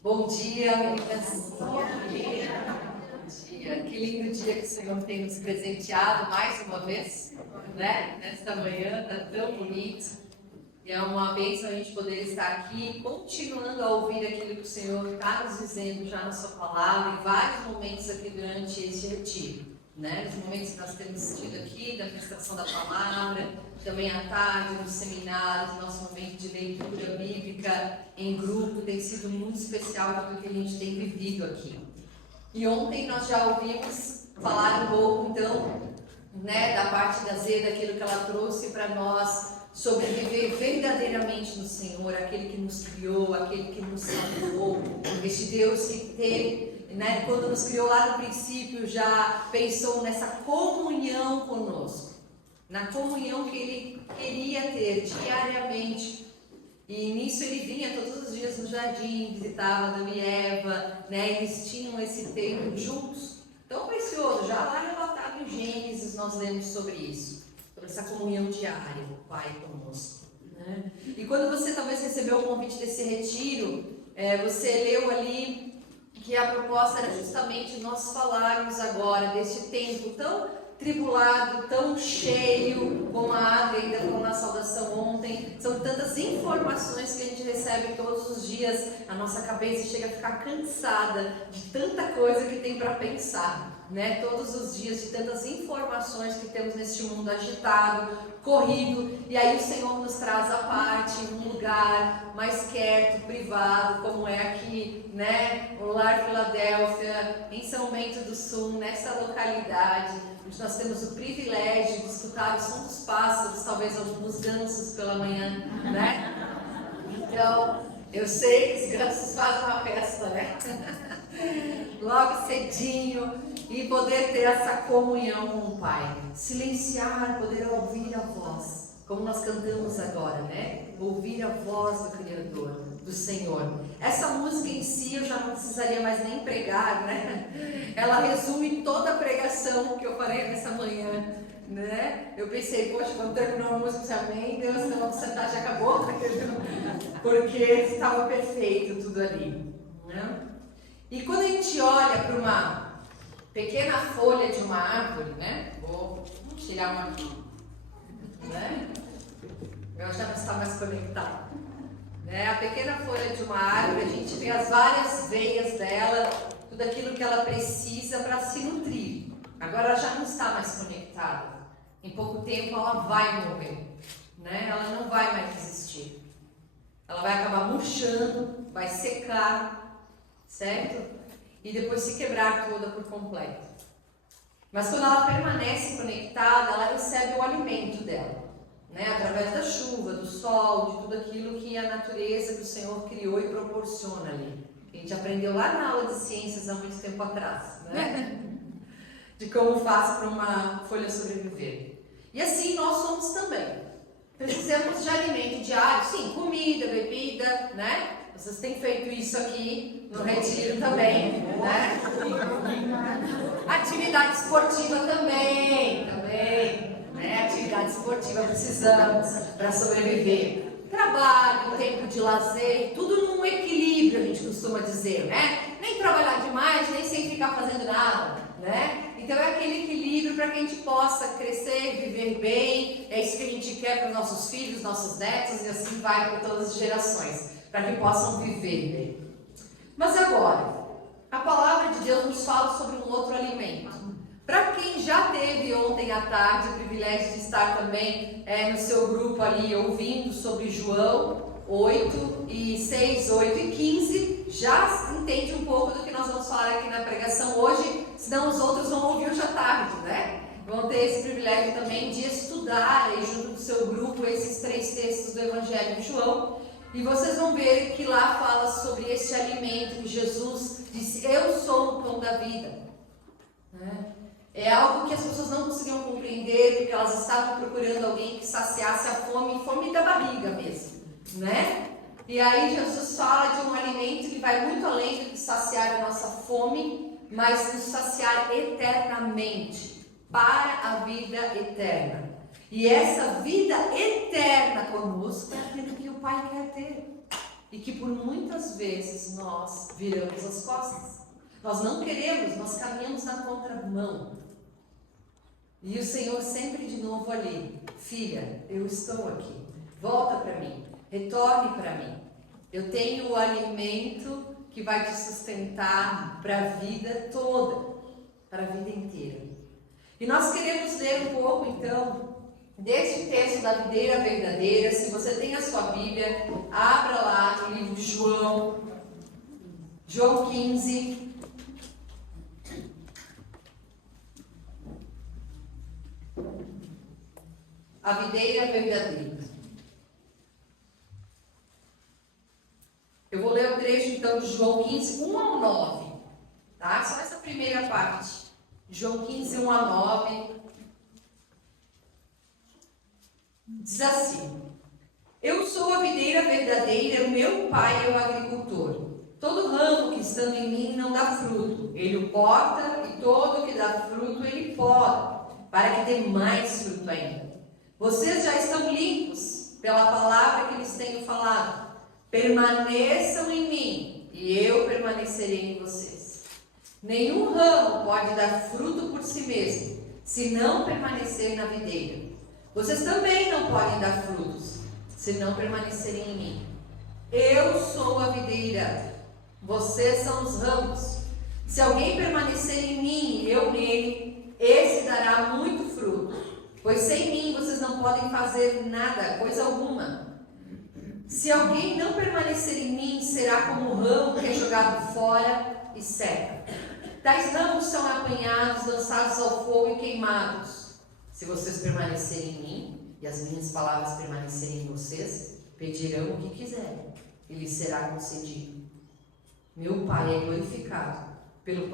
Bom dia, meninas. Bom dia. Que lindo dia que o Senhor tem nos presenteado mais uma vez, né? Nesta manhã, está tão bonito. E é uma bênção a gente poder estar aqui, continuando a ouvir aquilo que o Senhor está nos dizendo já na sua palavra, em vários momentos aqui durante este retiro, né? Nos momentos que nós temos tido aqui, da ministração da palavra, também à tarde, nos seminários, nosso momento de leitura bíblica em grupo, tem sido muito especial tudo que a gente tem vivido aqui. E ontem nós já ouvimos falar um pouco, então, né, da parte da Zê, daquilo que ela trouxe para nós, sobre viver verdadeiramente no Senhor, aquele que nos criou, aquele que nos salvou, este Deus que teve, né, quando nos criou lá no princípio, já pensou nessa comunhão conosco, na comunhão que Ele queria ter diariamente. E nisso Ele vinha todos os dias no jardim, visitava Adão e Eva, né, eles tinham esse tempo juntos, tão precioso, já lá relatado em Gênesis nós lemos sobre isso. Sobre essa comunhão diária do Pai conosco, né? E quando você talvez recebeu o convite desse retiro, você leu ali que a proposta era justamente nós falarmos agora deste tempo tão tribulado, tão cheio, como a Adri ainda falou na saudação ontem. São tantas informações que a gente recebe todos os dias, a nossa cabeça chega a ficar cansada de tanta coisa que tem para pensar, né? Todos os dias, de tantas informações que temos neste mundo agitado, corrido, e aí o Senhor nos traz à parte, um lugar mais quieto, privado, como é aqui, né? O Lar Filadélfia, em São Bento do Sul, nessa localidade, onde nós temos o privilégio de escutar o som dos pássaros, talvez alguns gansos pela manhã, né? Então, eu sei que os gansos fazem uma festa, né? Logo cedinho, e poder ter essa comunhão com o Pai, silenciar, poder ouvir a voz, como nós cantamos agora, né? Ouvir a voz do Criador, do Senhor. Essa música em si eu já não precisaria mais nem pregar, né? Ela resume toda a pregação que eu farei nessa manhã, né? Eu pensei, poxa, quando terminou a música, eu disse, amém, Deus, não vou sentar, já acabou, porque estava perfeito tudo ali, né? E quando a gente olha para uma pequena folha de uma árvore, né? Vou tirar uma aqui, né? Eu já não está mais conectado. Né? A pequena folha de uma árvore, a gente vê as várias veias dela, tudo aquilo que ela precisa para se nutrir. Agora ela já não está mais conectada. Em pouco tempo ela vai morrer, né? Ela não vai mais existir. Ela vai acabar murchando, vai secar, certo? E depois se quebrar toda por completo. Mas quando ela permanece conectada, ela recebe o alimento dela, né? Através da chuva, do sol, de tudo aquilo que a natureza que o Senhor criou e proporciona ali. A gente aprendeu lá na aula de ciências há muito tempo atrás, né? De como faz para uma folha sobreviver. E assim nós somos também. Precisamos de alimento diário, sim, comida, bebida, né? Vocês têm feito isso aqui no retiro também, né? Atividade esportiva também, né? Atividade esportiva precisamos para sobreviver. Trabalho, tempo de lazer, tudo num equilíbrio, a gente costuma dizer, né? Nem trabalhar demais, nem sem ficar fazendo nada, né? Então é aquele equilíbrio para que a gente possa crescer, viver bem, é isso que a gente quer para os nossos filhos, nossos netos e assim vai para todas as gerações, para que possam viver bem. Mas agora, a palavra de Deus nos fala sobre um outro alimento. Para quem já teve ontem à tarde o privilégio de estar também no seu grupo ali ouvindo sobre João 8 e 6, 8 e 15, já entende um pouco do que nós vamos falar aqui na pregação hoje, senão os outros vão ouvir hoje à tarde, né? Vão ter esse privilégio também de estudar aí junto do seu grupo esses 3 textos do Evangelho de João. E vocês vão ver que lá fala sobre esse alimento que Jesus disse, eu sou o pão da vida. É algo que as pessoas não conseguiam compreender, porque elas estavam procurando alguém que saciasse a fome da barriga mesmo, né? E aí Jesus fala de um alimento que vai muito além do que saciar a nossa fome, mas nos saciar eternamente, para a vida eterna. E essa vida eterna conosco é aquilo que o Pai quer ter. e que por muitas vezes nós viramos as costas. Nós não queremos, nós caminhamos na contramão. E o Senhor sempre de novo ali: filha, eu estou aqui, volta para mim, retorne para mim. Eu tenho o alimento que vai te sustentar para a vida toda, para a vida inteira. E nós queremos ler um pouco então deste texto da videira verdadeira. Se você tem a sua Bíblia, abra lá no livro de João, João 15. A videira verdadeira. Eu vou ler o trecho então de João 15, 1 ao 9, tá? Só essa primeira parte. João 15, 1 a 9. Diz assim: eu sou a videira verdadeira, o meu pai é o agricultor. Todo ramo que estando em mim não dá fruto, ele o corta, e todo que dá fruto ele poda, para que dê mais fruto ainda. Vocês já estão limpos pela palavra que lhes tenho falado. Permaneçam em mim, e eu permanecerei em vocês. Nenhum ramo pode dar fruto por si mesmo, se não permanecer na videira. Vocês também não podem dar frutos, se não permanecerem em mim. Eu sou a videira, vocês são os ramos. Se alguém permanecer em mim e eu nele, esse dará muito fruto, pois sem mim vocês não podem fazer nada, coisa alguma. Se alguém não permanecer em mim, será como um ramo que é jogado fora e seca. Tais ramos são apanhados, lançados ao fogo e queimados. Se vocês permanecerem em mim, e as minhas palavras permanecerem em vocês, pedirão o que quiserem, e lhes será concedido. Meu Pai é glorificado pelo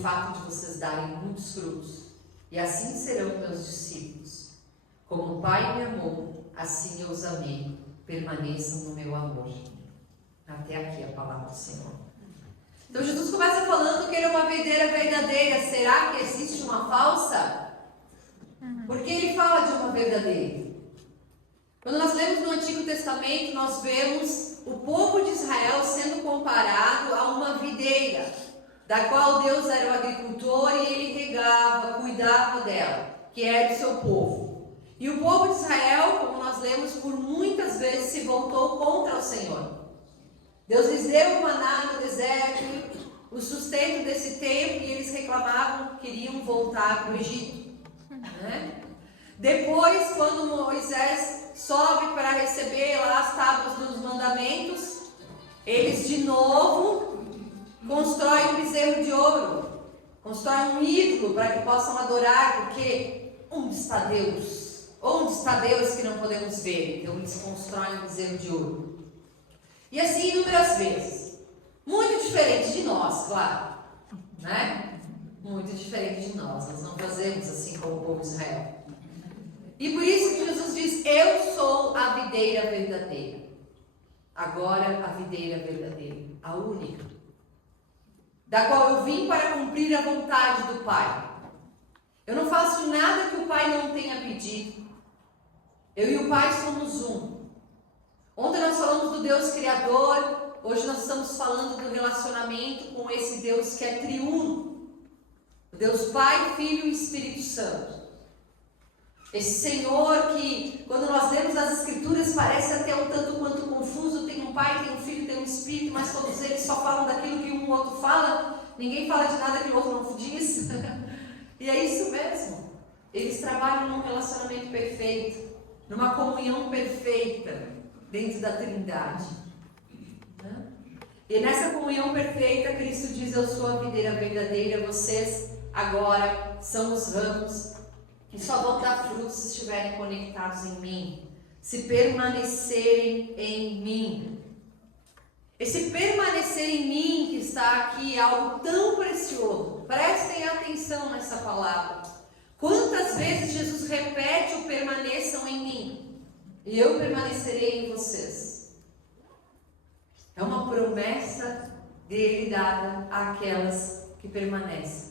fato de vocês darem muitos frutos, e assim serão meus discípulos. Como o Pai me amou, assim eu os amei. Permaneçam no meu amor. Até aqui a palavra do Senhor. Então Jesus começa falando que ele é uma videira verdadeira. Será que existe uma falsa? Porque ele fala de uma verdadeira. Quando nós lemos no Antigo Testamento, nós vemos o povo de Israel sendo comparado a uma videira, da qual Deus era o agricultor e ele regava, cuidava dela, que era o seu povo. E o povo de Israel, como nós lemos, por muitas vezes se voltou contra o Senhor. Deus lhes deu o maná no deserto, o sustento desse tempo, e eles reclamavam, queriam voltar para o Egito. Depois, quando Moisés sobe para receber lá as tábuas dos mandamentos, eles de novo constroem um bezerro de ouro, constroem um ídolo para que possam adorar, porque onde está Deus? Onde está Deus que não podemos ver? Então eles constroem um bezerro de ouro. E assim inúmeras vezes. Muito diferente de nós, claro. Né? Muito diferente de nós. Nós não fazemos assim como o povo de Israel. E por isso que Jesus diz: eu sou a videira verdadeira. Agora a videira verdadeira, a única, da qual eu vim para cumprir a vontade do Pai. Eu não faço nada que o Pai não tenha pedido. Eu e o Pai somos um. Ontem nós falamos do Deus Criador, hoje nós estamos falando do relacionamento com esse Deus que é triuno. O Deus Pai, Filho e Espírito Santo. Esse Senhor que, quando nós lemos as Escrituras, parece até um tanto quanto confuso. Tem um Pai, tem um Filho, tem um Espírito, mas todos eles só falam daquilo que um outro fala. Ninguém fala de nada que o outro não diz. E é isso mesmo. Eles trabalham num relacionamento perfeito, numa comunhão perfeita dentro da Trindade. E nessa comunhão perfeita, Cristo diz: eu sou a videira verdadeira, vocês agora são os ramos que só vão dar frutos se estiverem conectados em mim, se permanecerem em mim. Esse permanecer em mim que está aqui é algo tão precioso. Prestem atenção nessa palavra. Quantas vezes Jesus repete o permaneçam em mim, e eu permanecerei em vocês. É uma promessa dele dada àquelas que permanecem.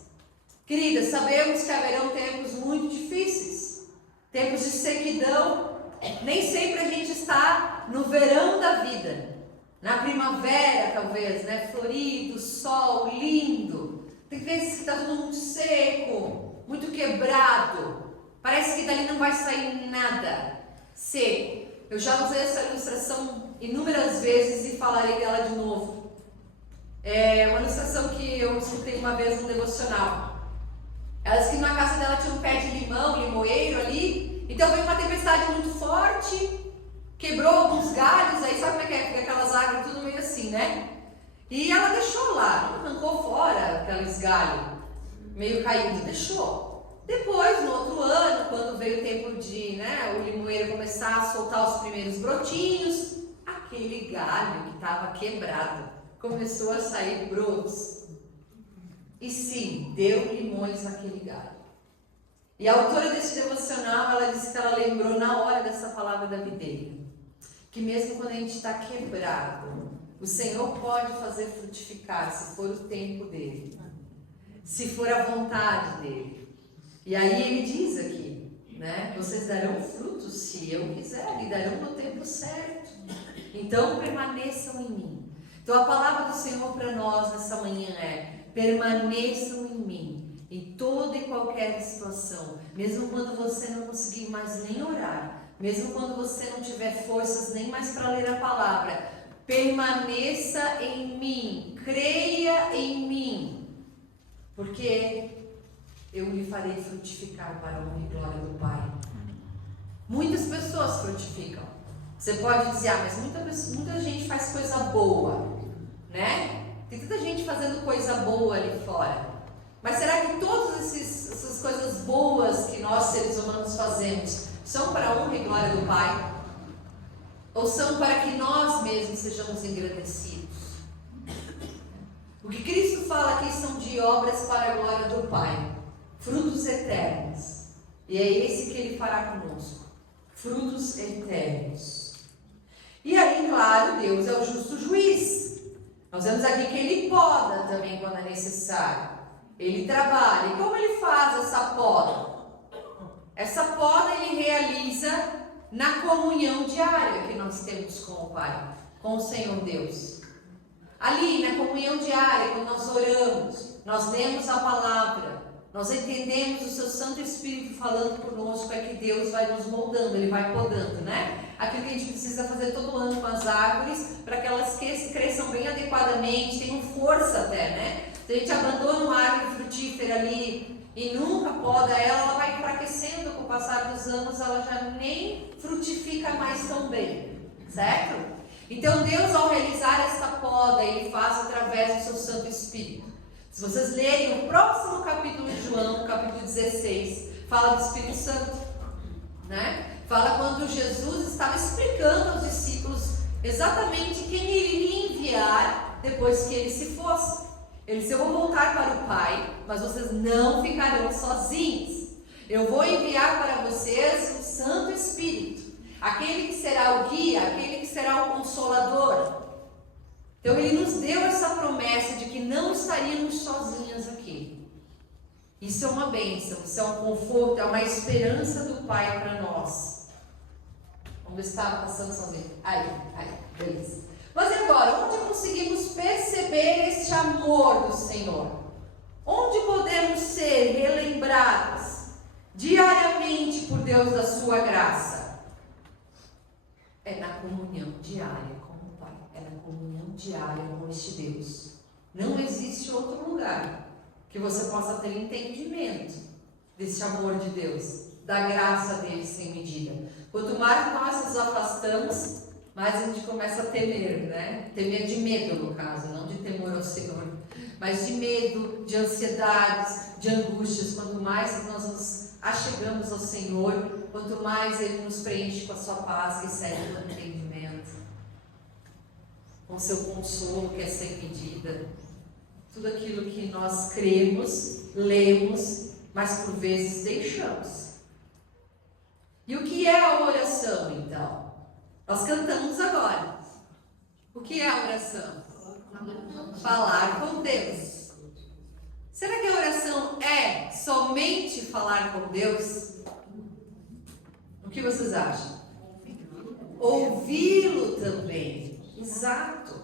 Queridas, sabemos que haverão tempos muito difíceis, tempos de sequidão. Nem sempre a gente está no verão da vida. Na primavera, talvez, né? Florido, sol, lindo. Tem vezes que está tudo muito seco, muito quebrado. Parece que dali não vai sair nada. Seco. Eu já usei essa ilustração inúmeras vezes e falarei dela de novo. É uma ilustração que eu escutei uma vez no devocional. Ela disse que na casa dela tinha um pé de limão, limoeiro ali. Então veio uma tempestade muito forte, quebrou alguns galhos, aí sabe como é que é? Fica aquelas árvores tudo meio assim, né? E ela deixou lá, não arrancou fora aqueles galhos meio caídos, deixou. Depois, no outro ano, quando veio o tempo de, né, o limoeiro começar a soltar os primeiros brotinhos, aquele galho que estava quebrado começou a sair brotos. E sim, deu limões naquele galho. E a autora desse devocional, ela disse que ela lembrou na hora dessa palavra da videira, que mesmo quando a gente está quebrado, o Senhor pode fazer frutificar, se for o tempo dele, se for a vontade dele. E aí ele diz aqui, né? Vocês darão frutos se eu quiser, e darão no tempo certo. Então permaneçam em mim. Então a palavra do Senhor para nós nessa manhã é: permaneçam em mim, em toda e qualquer situação, mesmo quando você não conseguir mais nem orar, mesmo quando você não tiver forças nem mais para ler a palavra, permaneça em mim, creia em mim, porque eu lhe farei frutificar para a honra e glória do Pai. Muitas pessoas frutificam. Você pode dizer, mas muita gente faz coisa boa, né? Tem tanta gente fazendo coisa boa ali fora. Mas será que todas essas coisas boas que nós seres humanos fazemos são para a honra e glória do Pai? Ou são para que nós mesmos sejamos engrandecidos? O que Cristo fala aqui são de obras para a glória do Pai, frutos eternos. E é esse que Ele fará conosco, frutos eternos. E aí, claro, Deus é o justo juiz. Nós vemos aqui que Ele poda também quando é necessário. Ele trabalha. E como Ele faz essa poda? Essa poda Ele realiza na comunhão diária que nós temos com o Pai, com o Senhor Deus. Ali, na comunhão diária, quando nós oramos, nós lemos a palavra, nós entendemos o seu Santo Espírito falando conosco, é que Deus vai nos moldando, Ele vai podando, né? Aquilo que a gente precisa fazer todo ano com as árvores, para que elas cresçam bem adequadamente, tenham força até, né? Se a gente abandona uma árvore frutífera ali e nunca poda ela, ela vai enfraquecendo com o passar dos anos, ela já nem frutifica mais tão bem, certo? Então Deus, ao realizar essa poda, Ele faz através do seu Santo Espírito. Se vocês lerem o próximo capítulo de João, capítulo 16, fala do Espírito Santo, né? Fala quando Jesus estava explicando aos discípulos exatamente quem Ele iria enviar depois que Ele se fosse. Ele disse: eu vou voltar para o Pai, mas vocês não ficarão sozinhos. Eu vou enviar para vocês o Santo Espírito, aquele que será o guia, aquele que será o consolador. Então Ele nos deu essa promessa de que não estaríamos sozinhos aqui. Isso é uma bênção, isso é um conforto, é uma esperança do Pai para nós. Vamos ver se está passando sozinho. Aí, beleza. Mas agora, onde conseguimos perceber este amor do Senhor? Onde podemos ser relembrados diariamente por Deus da sua graça? É na comunhão diária com o Pai. É na comunhão diária com este Deus. Não existe outro lugar que você possa ter entendimento desse amor de Deus, da graça dele sem medida. Quanto mais nós nos afastamos, mais a gente começa a temer, né? Temer de medo, no caso, não de temor ao Senhor, mas de medo, de ansiedades, de angústias. Quanto mais nós nos achegamos ao Senhor, quanto mais Ele nos preenche com a sua paz, que segue o entendimento, com o seu consolo, que é sem medida. Tudo aquilo que nós cremos, lemos, mas por vezes deixamos. E o que é a oração, então? Nós cantamos agora. O que é a oração? Falar com Deus. Será que a oração é somente falar com Deus? O que vocês acham? Ouvi-lo também. Exato.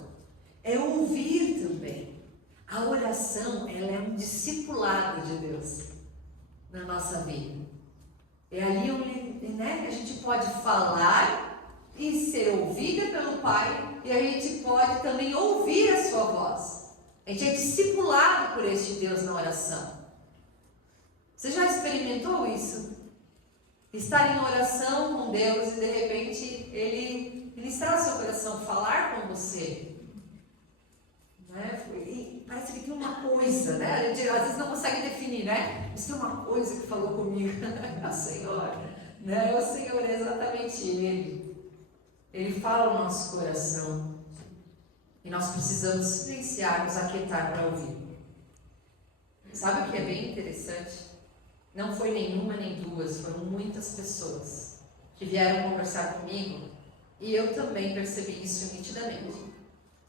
É ouvir também. A oração, ela é um discipulado de Deus na nossa vida. É ali onde, né, que a gente pode falar e ser ouvida pelo Pai, e a gente pode também ouvir a sua voz. A gente é discipulado por este Deus na oração. Você já experimentou isso? Estar em oração com Deus e de repente Ele ministrar o seu coração, falar com você. Né? E parece que tem uma coisa, né? A gente às vezes não consegue definir, né? Mas tem uma coisa que falou comigo. É o Senhor. Né? É o Senhor, é exatamente Ele. Ele fala o nosso coração. E nós precisamos silenciar, nos aquietar para ouvir. Sabe o que é bem interessante? Não foi nenhuma nem duas, foram muitas pessoas que vieram conversar comigo e eu também percebi isso nitidamente.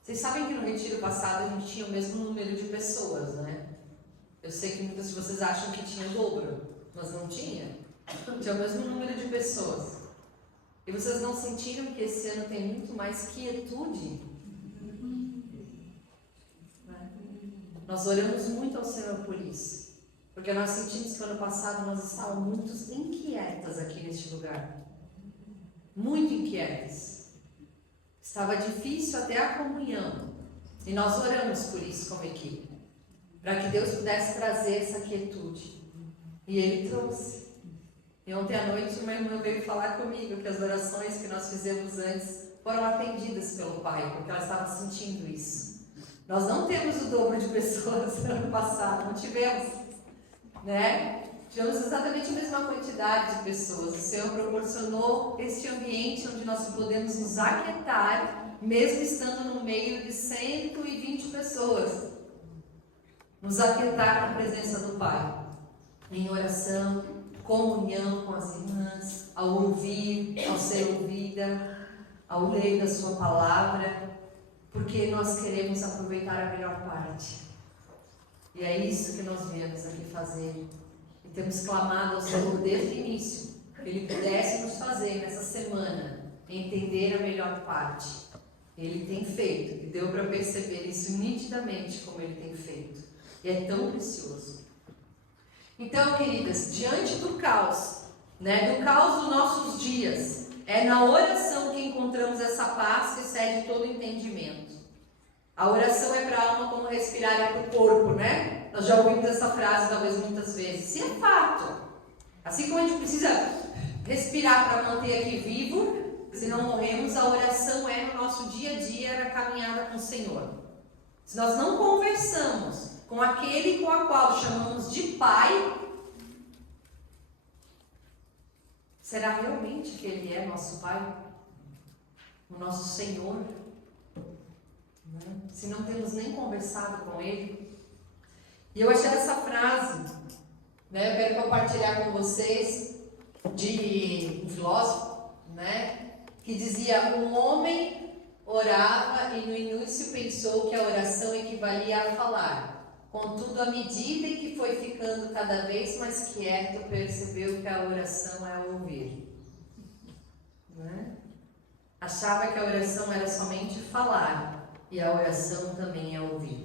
Vocês sabem que no retiro passado a gente tinha o mesmo número de pessoas, né? Eu sei que muitos de vocês acham que tinha o dobro, mas não tinha. Tinha o mesmo número de pessoas. E vocês não sentiram que esse ano tem muito mais quietude? Nós oramos muito ao Senhor por isso, porque nós sentimos que ano passado nós estávamos muito inquietas aqui neste lugar, muito inquietas, estava difícil até a comunhão, e nós oramos por isso como equipe, para que Deus pudesse trazer essa quietude, e Ele trouxe. E ontem à noite uma irmã veio falar comigo que as orações que nós fizemos antes foram atendidas pelo Pai, porque ela estava sentindo isso. Nós não temos o dobro de pessoas no ano passado, não tivemos, né? Tivemos exatamente a mesma quantidade de pessoas. O Senhor proporcionou este ambiente onde nós podemos nos aquietar, mesmo estando no meio de 120 pessoas. Nos aquietar na presença do Pai, em oração, comunhão com as irmãs, ao ouvir, ao ser ouvida, ao ler da sua palavra. Porque nós queremos aproveitar a melhor parte. E é isso que nós viemos aqui fazer. E temos clamado ao Senhor desde o início, que Ele pudesse nos fazer nessa semana entender a melhor parte. Ele tem feito, e deu para perceber isso nitidamente como Ele tem feito. E é tão precioso. Então, queridas, diante do caos, né, do caos dos nossos dias, é na oração que encontramos essa paz que excede todo entendimento. A oração é para a alma como respirar é para o corpo, né? Nós já ouvimos essa frase talvez muitas vezes. E é fato. Assim como a gente precisa respirar para manter aqui vivo, se não morremos, a oração é no nosso dia a dia, na caminhada com o Senhor. Se nós não conversamos com aquele com a qual chamamos de Pai, será realmente que Ele é nosso Pai? O nosso Senhor? Se não temos nem conversado com Ele. E eu achei essa frase, né, eu quero compartilhar com vocês, de um filósofo, né, que dizia: um homem orava e no início pensou que a oração equivalia a falar. Contudo, à medida em que foi ficando cada vez mais quieto, percebeu que a oração é ouvir. Né? Achava que a oração era somente falar. E a oração também é ouvir.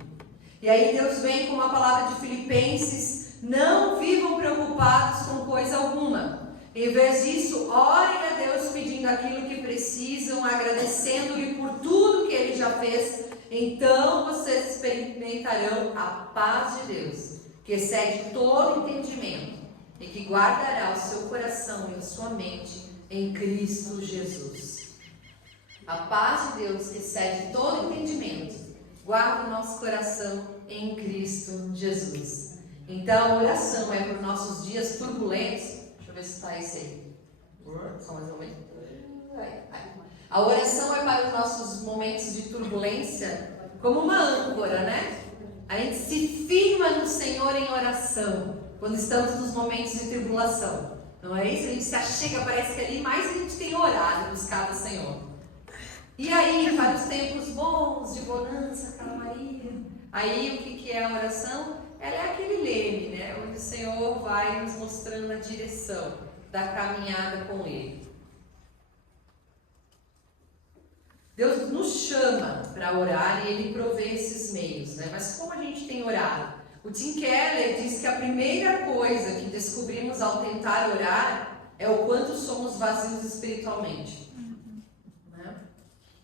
E aí Deus vem com uma palavra de Filipenses: não vivam preocupados com coisa alguma. Em vez disso, orem a Deus pedindo aquilo que precisam, agradecendo-lhe por tudo que Ele já fez. Então vocês experimentarão a paz de Deus, que excede todo entendimento e que guardará o seu coração e a sua mente em Cristo Jesus. A paz de Deus, que excede todo entendimento, guarda o nosso coração em Cristo Jesus. Então, a oração é para os nossos dias turbulentos. Deixa eu ver se está esse aí. Só mais ou menos. A oração é para os nossos momentos de turbulência como uma âncora, né? A gente se firma no Senhor em oração quando estamos nos momentos de tribulação. Não é isso? A gente se achega, parece que ali mais a gente tem orado e buscado o Senhor. E aí, para os tempos bons, de bonança, calmaria, aí o que é a oração? Ela é aquele leme, né? Onde o Senhor vai nos mostrando a direção da caminhada com Ele. Deus nos chama para orar e Ele provê esses meios, né? Mas como a gente tem orado? O Tim Keller diz que a primeira coisa que descobrimos ao tentar orar é o quanto somos vazios espiritualmente. Né?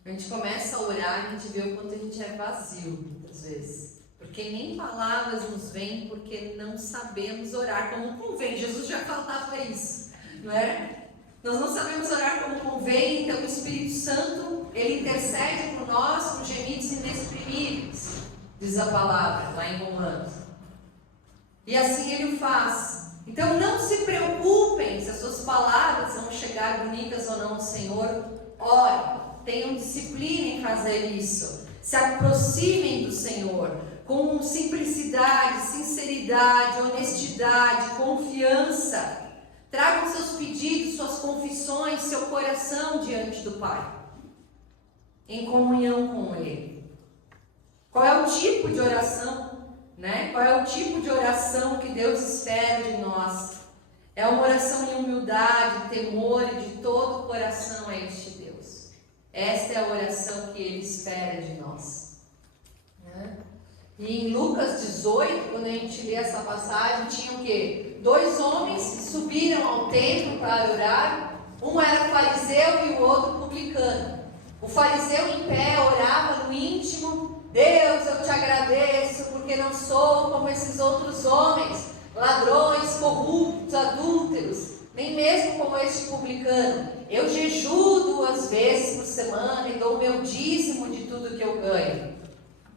A gente começa a orar e a gente vê o quanto a gente é vazio, muitas vezes. Porque nem palavras nos vêm porque não sabemos orar como convém. Jesus já falava isso, não é? Nós não sabemos orar como convém, então o Espírito Santo, Ele intercede por nós com gemidos inexprimíveis, diz a palavra lá em Romanos. E assim Ele o faz. Então não se preocupem se as suas palavras vão chegar bonitas ou não ao Senhor. Ore, tenham disciplina em fazer isso. Se aproximem do Senhor com simplicidade, sinceridade, honestidade, confiança. Tragam seus pedidos, suas confissões, seu coração diante do Pai, em comunhão com Ele. Qual é o tipo de oração, né? Qual é o tipo de oração que Deus espera de nós? É uma oração em humildade, temor e de todo o coração a este Deus. Esta é a oração que Ele espera de nós. Né? E em Lucas 18, quando a gente lê essa passagem, tinha o quê? 2 homens subiram ao templo para orar. Um era fariseu e o outro publicano. O fariseu em pé orava no íntimo: Deus, eu te agradeço porque não sou como esses outros homens, ladrões, corruptos, adúlteros, nem mesmo como este publicano. Eu jejuo 2 vezes por semana e dou o meu dízimo de tudo que eu ganho.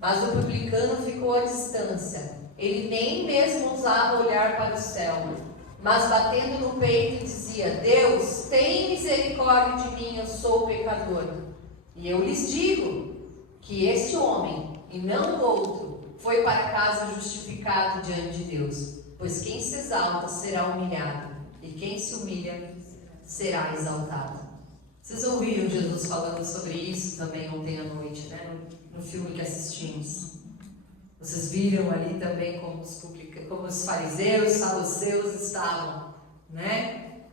Mas o publicano ficou à distância. Ele nem mesmo ousava olhar para o céu, mas batendo no peito dizia: Deus, tem misericórdia de mim, eu sou pecador. E eu lhes digo que este homem, e não o outro, foi para casa justificado diante de Deus. Pois quem se exalta será humilhado, e quem se humilha será exaltado. Vocês ouviram Jesus falando sobre isso também ontem à noite, né? No filme que assistimos. Vocês viram ali também como os fariseus, saduceus estavam, né?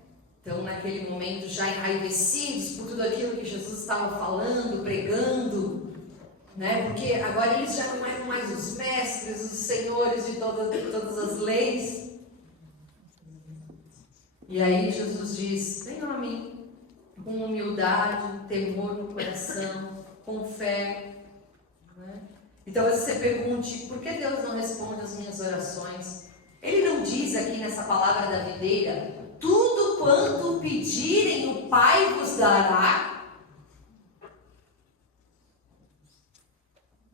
Então, naquele momento, já enraivecidos por tudo aquilo que Jesus estava falando, pregando, né? Porque agora eles já não eram mais os mestres, os senhores de todas as leis. E aí Jesus diz: venham a mim, com humildade, temor no coração, com fé. Então você pergunte: por que Deus não responde as minhas orações? Ele não diz aqui nessa palavra da videira: tudo quanto pedirem o Pai vos dará?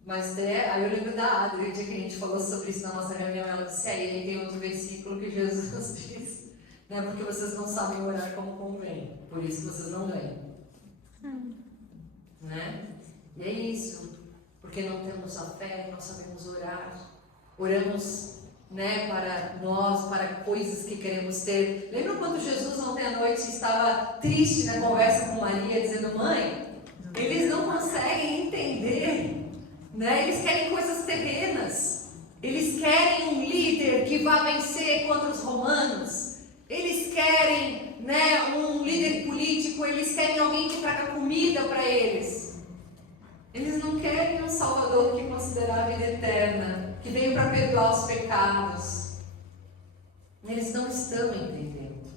Mas aí eu lembro da Adri, o dia que a gente falou sobre isso na nossa reunião, ela disse: aí tem outro versículo que Jesus diz, né? Porque vocês não sabem orar como convém, por isso vocês não ganham. Né? E é isso. Porque não temos a fé, não sabemos orar. Oramos, né, para nós, para coisas que queremos ter. Lembra quando Jesus ontem à noite estava triste na conversa com Maria, dizendo: mãe, eles não conseguem entender, né? Eles querem coisas terrenas. Eles querem um líder que vá vencer contra os romanos. Eles querem, né, um líder político. Eles querem alguém que traga comida para eles. Eles não querem um Salvador que considera a vida eterna, que veio para perdoar os pecados. Eles não estão entendendo.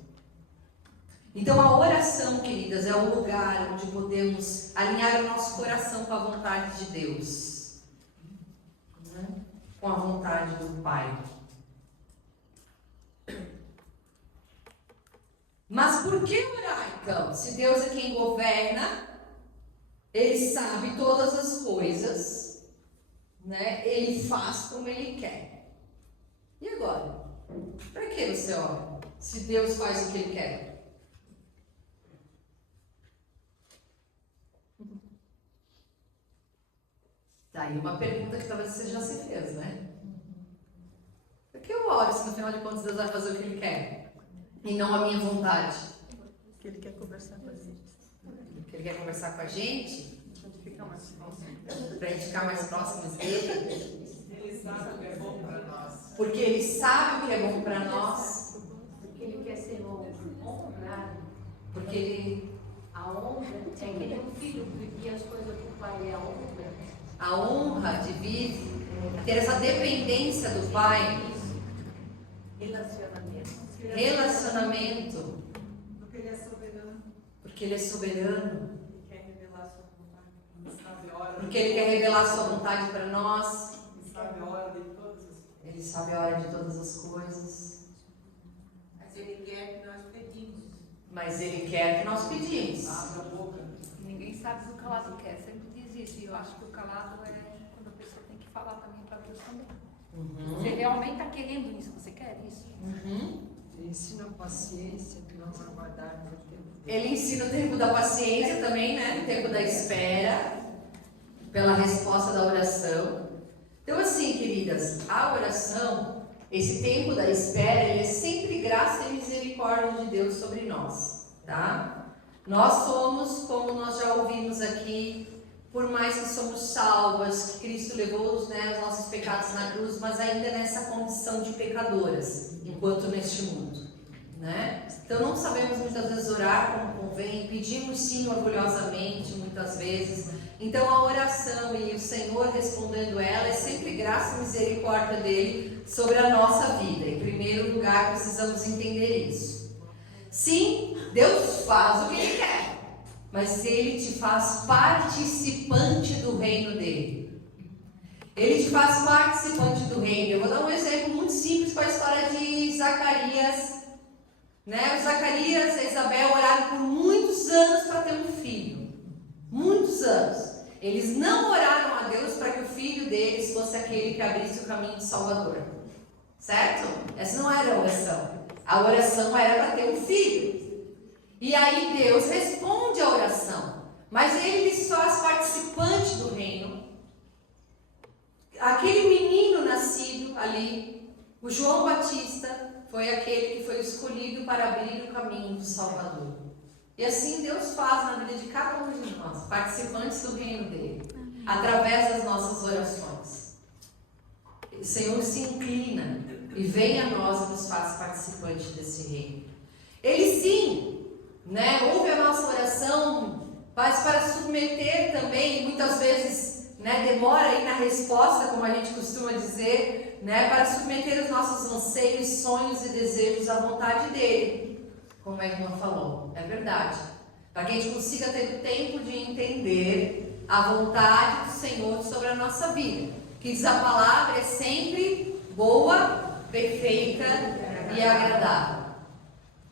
Então a oração, queridas, é o lugar onde podemos alinhar o nosso coração com a vontade de Deus, né? Com a vontade do Pai. Mas por que orar então? Se Deus é quem governa, Ele sabe todas as coisas, né? Ele faz como Ele quer. E agora? Para que você ora? Se Deus faz o que Ele quer. Tá aí uma pergunta que talvez você já se fez, né? Por que eu oro se no final de contas Deus vai fazer o que Ele quer? E não a minha vontade? Porque Ele quer conversar com a gente. Porque Ele quer conversar com a gente? Para a gente ficar mais próximos dele. Ele sabe o que é bom para nós. Porque Ele sabe o que é bom para nós. Porque Ele quer ser honrado. Porque Ele... A A honra é que ele é um filho, porque as coisas do pai é a honra. A honra de vir, ter essa dependência do Pai. Relacionamento. Porque ele é soberano. Porque Ele é soberano. Ele quer revelar sua vontade. Ele sabe a hora. Porque Ele quer revelar sua vontade para nós. Ele sabe a hora de todas as coisas. Ele sabe a hora de todas as coisas. Mas ele quer que nós pedimos. Mas Ele quer que nós pedimos. Abre a boca. Ninguém sabe o que o calado quer, sempre diz isso. E eu acho que o calado é quando a pessoa tem que falar também para Deus também. Você realmente está querendo isso, você quer isso? Ele ensina a paciência que nós aguardarmos o tempo dele. Ele ensina o tempo da paciência também, né? O tempo da espera, pela resposta da oração. Então, assim, queridas, a oração, esse tempo da espera, ele é sempre graça e misericórdia de Deus sobre nós, tá? Nós somos, como nós já ouvimos aqui, por mais que somos salvas, que Cristo levou os nossos pecados na cruz, mas ainda nessa condição de pecadoras, enquanto neste mundo, né? Então não sabemos muitas vezes orar como convém, pedimos sim orgulhosamente muitas vezes. Então a oração e o Senhor respondendo ela é sempre graça e misericórdia dele sobre a nossa vida. Em primeiro lugar, precisamos entender isso. Sim, Deus faz o que Ele quer, mas Ele te faz participante do reino dele. Ele te faz participante do reino. Eu vou dar um exemplo muito simples com a história de Zacarias. Né? O Zacarias e Isabel oraram por muitos anos para ter um filho. Muitos anos. Eles não oraram a Deus para que o filho deles fosse aquele que abrisse o caminho de Salvador. Certo? Essa não era a oração. A oração era para ter um filho. E aí Deus responde a oração. Mas Ele lhes faz participante do reino. Aquele menino nascido ali, o João Batista, foi aquele que foi escolhido para abrir o caminho do Salvador. E assim Deus faz na vida de cada um de nós, participantes do reino dele, através das nossas orações. O Senhor se inclina e vem a nós e nos faz participantes desse reino. Ele sim, né, ouve a nossa oração, mas para submeter também, muitas vezes, né, demora aí na resposta, como a gente costuma dizer, né, para submeter os nossos anseios, sonhos e desejos à vontade dele, como a irmã falou, é verdade, para que a gente consiga ter o tempo de entender a vontade do Senhor sobre a nossa vida, que diz a palavra é sempre boa, perfeita e agradável.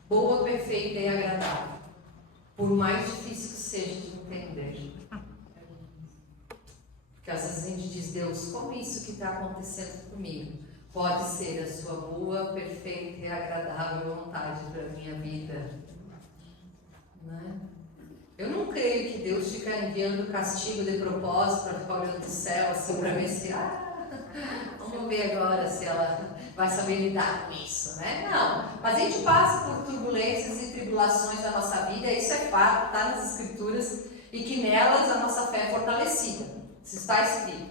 Boa, perfeita e agradável, por mais difícil que seja de entender. Porque às vezes a gente diz, Deus, como isso que está acontecendo comigo pode ser a sua boa, perfeita e agradável vontade para a minha vida? Né? Eu não creio que Deus fica enviando castigo de propósito para ficar olhando do céu assim para ver se, vamos ver agora se ela vai saber lidar com isso, né? Não, mas a gente passa por turbulências e tribulações da nossa vida, isso é fato, está nas Escrituras, e que nelas a nossa fé é fortalecida. Isso está escrito,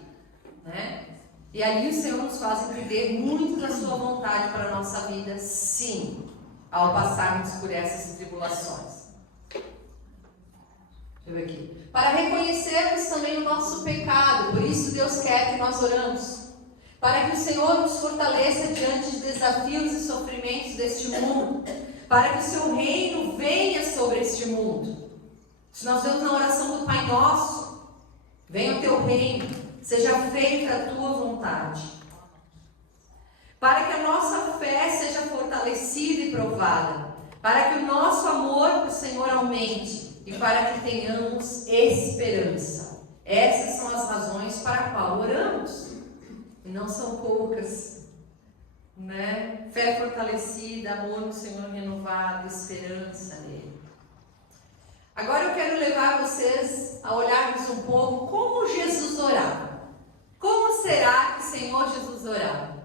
né? E ali o Senhor nos faz entender muito da sua vontade para a nossa vida, sim, ao passarmos por essas tribulações. Deixa eu ver aqui. Para reconhecermos também o nosso pecado, por isso Deus quer que nós oramos. Para que o Senhor nos fortaleça diante de desafios e sofrimentos deste mundo. Para que o seu reino venha sobre este mundo. Se nós vemos na oração do Pai Nosso, venha o teu reino, seja feita a tua vontade. Para que a nossa fé seja fortalecida e provada. Para que o nosso amor para o Senhor aumente. E para que tenhamos esperança. Essas são as razões para a qual oramos. E não são poucas, né? Fé fortalecida, amor no Senhor renovado, esperança nele. Agora eu quero levar vocês a olharmos um pouco como Jesus orava. Como será que o Senhor Jesus orava?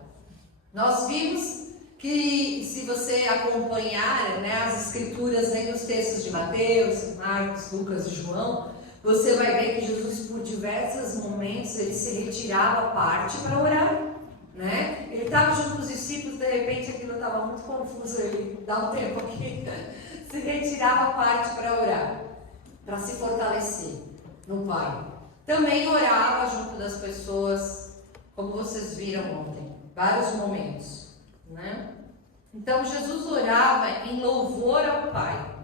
Nós vimos que, se você acompanhar, né, as escrituras aí nos textos de Mateus, Marcos, Lucas e João, você vai ver que Jesus, por diversos momentos, ele se retirava à parte para orar, né? Ele estava junto com os discípulos, de repente aquilo estava muito confuso, ele dá um tempo aqui, se retirava à parte para orar. para se fortalecer no Pai. Também orava junto das pessoas, como vocês viram ontem, vários momentos, né? Então Jesus orava em louvor ao Pai,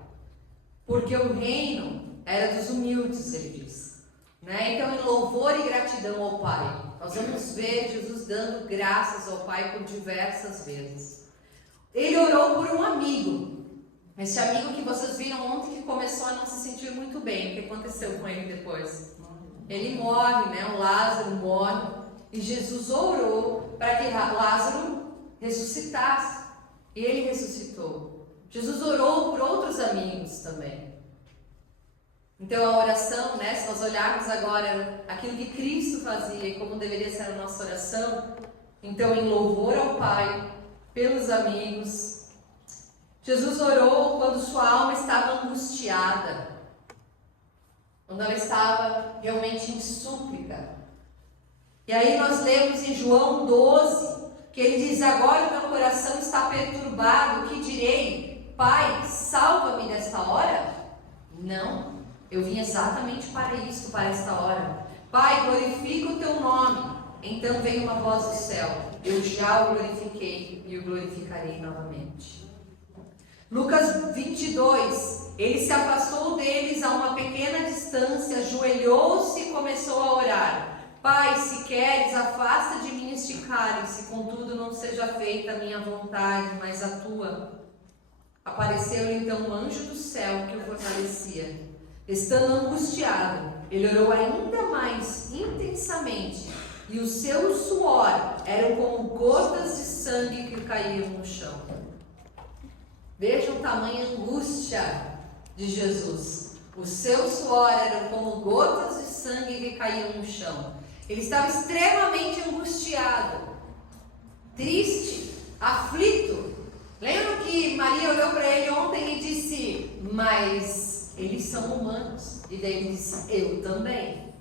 porque o reino era dos humildes, ele diz, né? Então, em louvor e gratidão ao Pai, nós vamos ver Jesus dando graças ao Pai por diversas vezes. Ele orou por um amigo, esse amigo que vocês viram ontem que começou a não se sentir muito bem. O que aconteceu com ele depois? Ele morre, né? O Lázaro morre, e Jesus orou para que Lázaro ressuscitasse, e ele ressuscitou. Jesus orou por outros amigos também. Então a oração, né, se nós olharmos agora aquilo que Cristo fazia e como deveria ser a nossa oração, então em louvor ao Pai, pelos amigos. Jesus orou quando sua alma estava angustiada, quando ela estava realmente em súplica. E aí nós lemos em João 12, que ele diz: agora o meu coração está perturbado, o que direi? Pai, salva-me desta hora? Não. Eu vim exatamente para isso, para esta hora. Pai, glorifica o teu nome. Então veio uma voz do céu: eu já o glorifiquei e o glorificarei novamente. Lucas 22, ele se afastou deles a uma pequena distância, ajoelhou-se e começou a orar. Pai, se queres, afasta de mim este cálice, contudo não seja feita a minha vontade, mas a tua. Apareceu-lhe então um anjo do céu que o fortalecia. Estando angustiado, ele orou ainda mais intensamente, e o seu suor eram como gotas de sangue que caíam no chão. Vejam o tamanho da angústia de Jesus. O seu suor eram como gotas de sangue que caíam no chão. Ele estava extremamente angustiado, triste, aflito. Lembram que Maria olhou para ele ontem e disse: mas eles são humanos. E daí ele disse: eu também.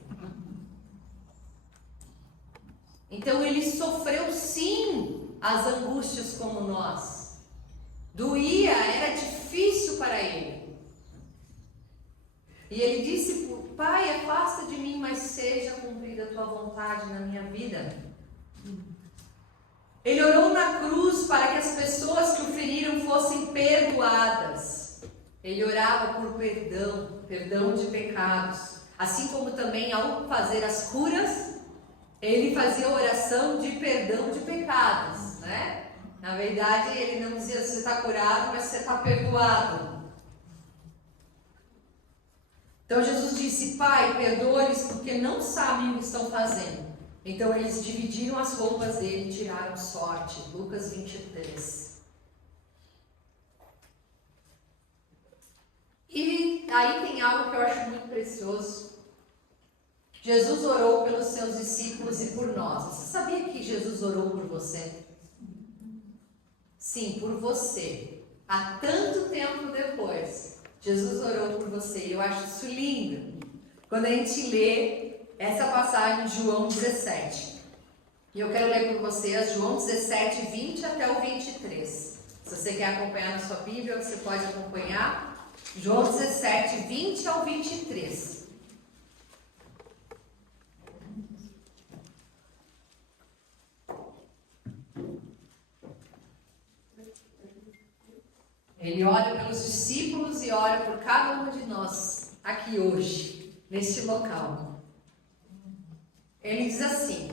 Então ele sofreu sim as angústias como nós. Doía, era difícil para ele. E ele disse: Pai, afasta de mim, mas seja cumprida a tua vontade na minha vida. Ele orou na cruz para que as pessoas que o feriram fossem perdoadas. Ele orava por perdão de pecados. Assim como também ao fazer as curas, ele fazia oração de perdão de pecados, né? Na verdade, ele não dizia: você está curado, mas você está perdoado. Então Jesus disse: Pai, perdoa-lhes porque não sabem o que estão fazendo. Então eles dividiram as roupas dele e tiraram sorte. Lucas 23. E aí tem algo que eu acho muito precioso. Jesus orou pelos seus discípulos e por nós. Você sabia que Jesus orou por você? Sim, por você. Há tanto tempo depois, Jesus orou por você. Eu acho isso lindo. Quando a gente lê essa passagem de João 17. E eu quero ler por vocês João 17, 20 até o 23. Se você quer acompanhar na sua Bíblia, você pode acompanhar. João 17, 20 ao 23. Ele ora pelos discípulos e ora por cada um de nós aqui hoje, neste local. Ele diz assim: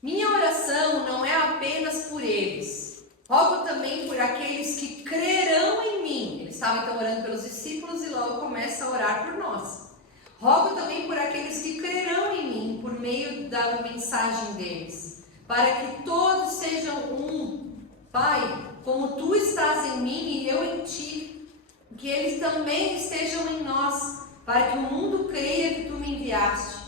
minha oração não é apenas por eles, rogo também por aqueles que crerão em mim. Ele estava então orando pelos discípulos e logo começa a orar por nós. Rogo também por aqueles que crerão em mim por meio da mensagem deles, para que todos sejam um. Pai, como tu estás em mim e eu em ti, que eles também estejam em nós, para que o mundo creia que tu me enviaste.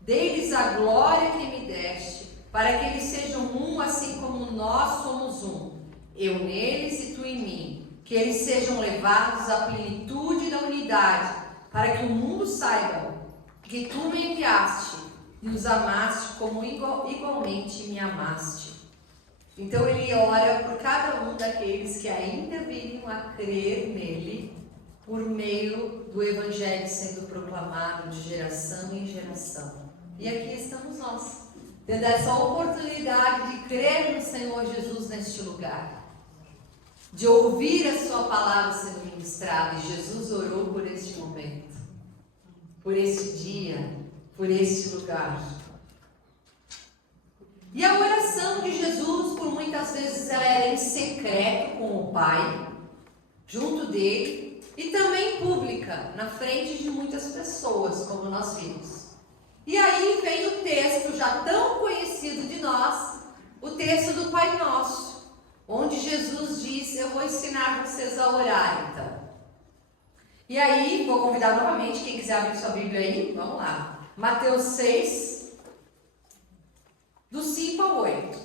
Dê-lhes a glória que me deste, para que eles sejam um, assim como nós somos um. Eu neles e tu em mim. Que eles sejam levados à plenitude da unidade, para que o mundo saiba que tu me enviaste e os amaste como igualmente me amaste. Então ele ora por cada um daqueles que ainda viriam a crer nele por meio do Evangelho sendo proclamado de geração em geração. E aqui estamos nós, tendo essa oportunidade de crer no Senhor Jesus neste lugar, de ouvir a sua palavra sendo ministrada. E Jesus orou por este momento, por este dia, por este lugar. E a oração de Jesus, por muitas vezes, ela era em secreto com o Pai, junto dele, e também pública, na frente de muitas pessoas, como nós vimos. E aí vem o texto já tão conhecido de nós, o texto do Pai Nosso, onde Jesus diz: eu vou ensinar vocês a orar, então. E aí, vou convidar novamente, quem quiser abrir sua Bíblia aí, vamos lá. Mateus 6, do 5 ao 8.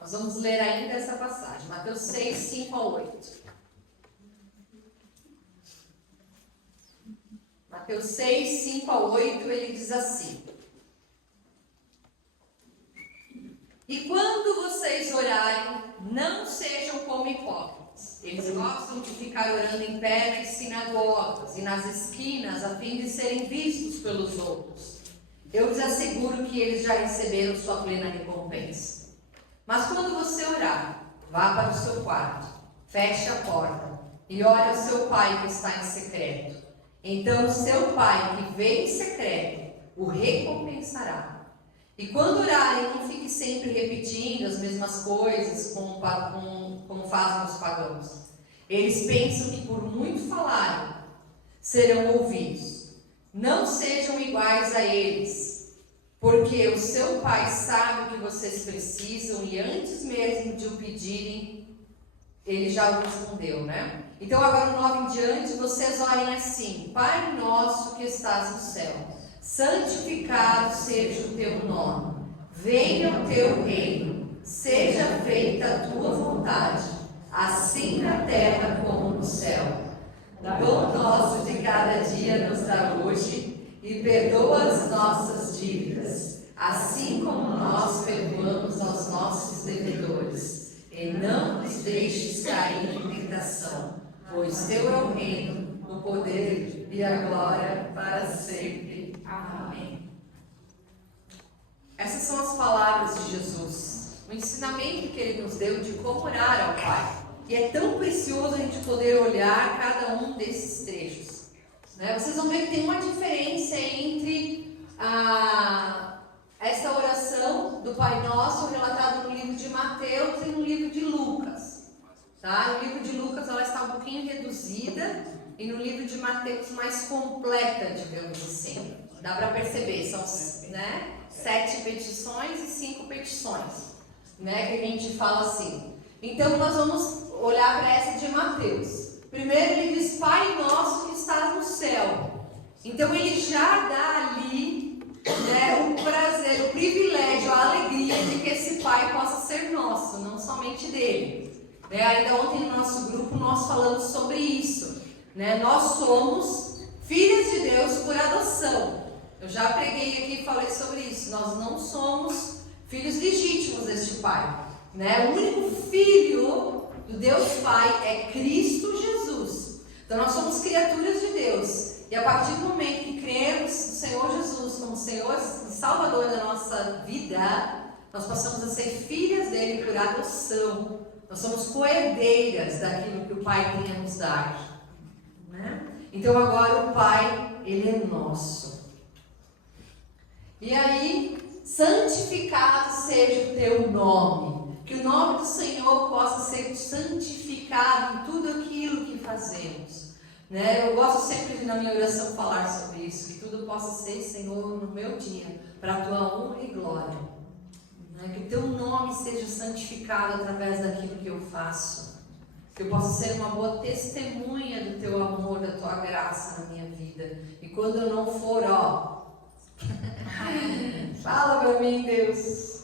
Nós vamos ler ainda essa passagem. Mateus 6, 5 ao 8. Mateus 6, 5 a 8, ele diz assim: e quando vocês orarem, não sejam como hipócritas. Eles gostam de ficar orando em pé nas sinagogas e nas esquinas, a fim de serem vistos pelos outros. Eu lhes asseguro que eles já receberam sua plena recompensa. Mas quando você orar, vá para o seu quarto, feche a porta e ore ao seu pai que está em secreto. Então o seu pai que vê em secreto o recompensará. E quando orarem, não fique sempre repetindo as mesmas coisas como fazem os pagãos. Eles pensam que por muito falarem, serão ouvidos. Não sejam iguais a eles, porque o seu pai sabe o que vocês precisam e antes mesmo de o pedirem, ele já o respondeu, né? Então agora no 9 em diante, vocês orem assim: Pai nosso que estás no céu, santificado seja o teu nome, venha o teu reino, seja feita a tua vontade, assim na terra como no céu. O pão nosso de cada dia nos dá hoje, e perdoa as nossas dívidas, assim como nós perdoamos aos nossos devedores. E não nos deixes cair em tentação, pois teu é o reino, o poder e a glória para sempre. Amém. Essas são as palavras de Jesus, o ensinamento que ele nos deu de como orar ao Pai. E é tão precioso a gente poder olhar cada um desses trechos, né? Vocês vão ver que tem uma diferença entre essa oração do Pai Nosso relatado no livro de Mateus e no livro de Lucas. Tá? No livro de Lucas ela está um pouquinho reduzida e no livro de Mateus mais completa, digamos assim. Dá para perceber, são 7 petições e 5 petições, né? Que a gente fala assim. Então nós vamos olhar para essa de Mateus. Primeiro ele diz: Pai Nosso que estás no céu. Então ele já dá ali, né, o prazer, o privilégio, a alegria de que esse Pai possa ser nosso, não somente dele. Né? Ainda ontem no nosso grupo nós falamos sobre isso. Né? Nós somos filhas de Deus por adoção. Eu já preguei aqui e falei sobre isso. Nós não somos filhos legítimos deste Pai. Né? O único filho do Deus Pai é Cristo Jesus. Então nós somos criaturas de Deus. E a partir do momento que cremos no Senhor Jesus como Senhor e Salvador da nossa vida, nós passamos a ser filhas dele por adoção. Nós somos coerdeiras daquilo que o Pai tem a nos dar. Né? Então agora o Pai, ele é nosso. E aí, santificado seja o teu nome. Que o nome do Senhor possa ser santificado em tudo aquilo que fazemos. Né? Eu gosto sempre de, na minha oração, falar sobre isso. Que tudo possa ser, Senhor, no meu dia, para a tua honra e glória. Né? Que o teu nome seja santificado através daquilo que eu faço. Que eu possa ser uma boa testemunha do teu amor, da tua graça na minha vida. E quando eu não for, fala para mim, Deus.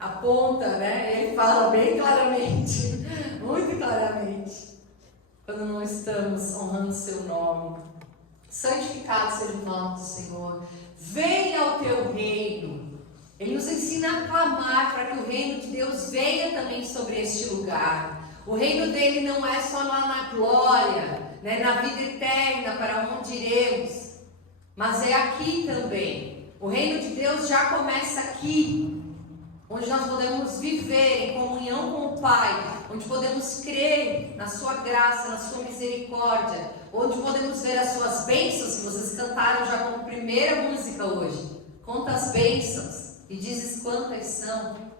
Aponta, né? Ele fala bem claramente, muito claramente, quando não estamos honrando o seu nome. Santificado seja o nome do Senhor. Venha ao teu reino. Ele nos ensina a clamar para que o reino de Deus venha também sobre este lugar. O reino dele não é só lá na glória, né, na vida eterna, para onde iremos, mas é aqui também. O reino de Deus já começa aqui, onde nós podemos viver em comunhão com o Pai, onde podemos crer na sua graça, na sua misericórdia, onde podemos ver as suas bênçãos, que vocês cantaram já como primeira música hoje. Quantas bênçãos, e dizes quantas são.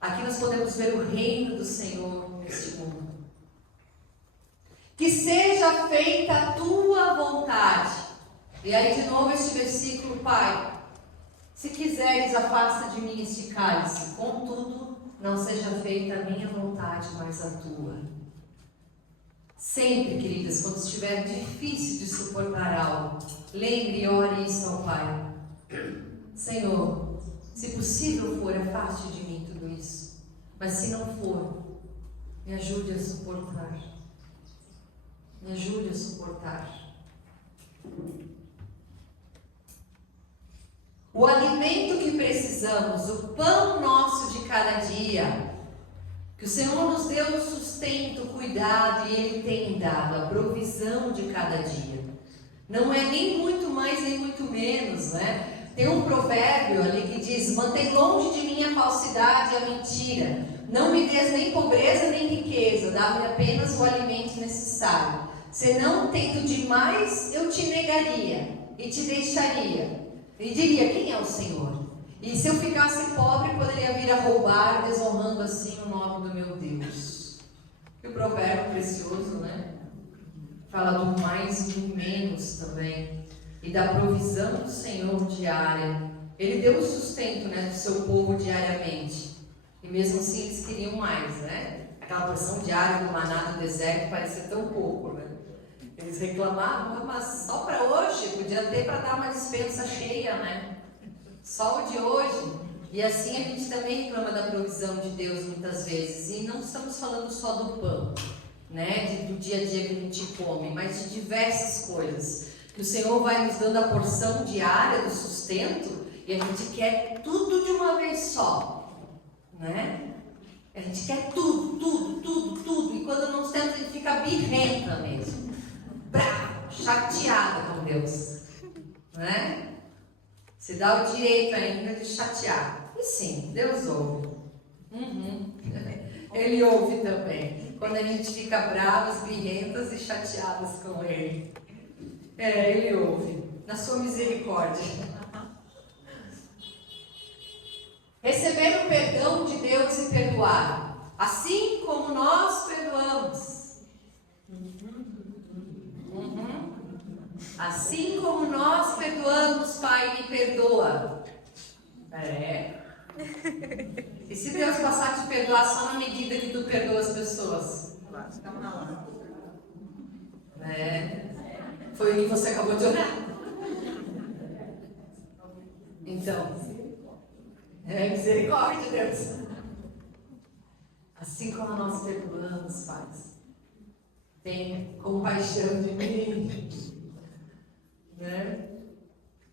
Aqui nós podemos ver o reino do Senhor neste mundo. Que seja feita a tua vontade. E aí de novo este versículo, Pai, se quiseres, afasta de mim este cálice, contudo, não seja feita a minha vontade, mas a tua. Sempre, queridas, quando estiver difícil de suportar algo, lembre e ore isso ao Pai. Senhor, se possível for, afaste de mim tudo isso. Mas se não for, me ajude a suportar. Me ajude a suportar. O alimento que precisamos, o pão nosso de cada dia, que o Senhor nos deu o sustento, o cuidado, e Ele tem dado a provisão de cada dia. Não é nem muito mais, nem muito menos, né? Tem um provérbio ali que diz: mantém longe de mim a falsidade e a mentira. Não me des nem pobreza nem riqueza, dá-me apenas o alimento necessário. Senão, tendo demais, eu te negaria e te deixaria. E diria: quem é o Senhor? E se eu ficasse pobre, poderia vir a roubar, desonrando assim o nome do meu Deus. E o provérbio precioso, né? Fala do mais e do menos também. E da provisão do Senhor diária. Ele deu o sustento, né, do seu povo diariamente. E mesmo assim eles queriam mais, né? Aquela porção diária do maná do deserto parecia tão pouco, né? Eles reclamavam: mas só para hoje, podia ter para dar uma despensa cheia, né? Só o de hoje. E assim a gente também reclama da provisão de Deus muitas vezes. E não estamos falando só do pão, né? Do dia a dia que a gente come, mas de diversas coisas. Que o Senhor vai nos dando a porção diária do sustento e a gente quer tudo de uma vez só, né? A gente quer tudo, tudo, tudo, tudo. E quando não temos, a gente fica birrenta mesmo. Brava, chateada com Deus, né? Se dá o direito ainda de chatear. E sim, Deus ouve. Ele ouve também. Quando a gente fica bravas, birrentas e chateadas com Ele. Ele ouve. Na sua misericórdia. Receber o perdão de Deus e perdoar. Assim como nós perdoamos. Assim como nós perdoamos, Pai, me perdoa. E se Deus passar a te perdoar só na medida que tu perdoa as pessoas? Foi o que você acabou de orar. Então, misericórdia, Deus. Assim como nós perdoamos, Pai, tenha compaixão de mim. Né?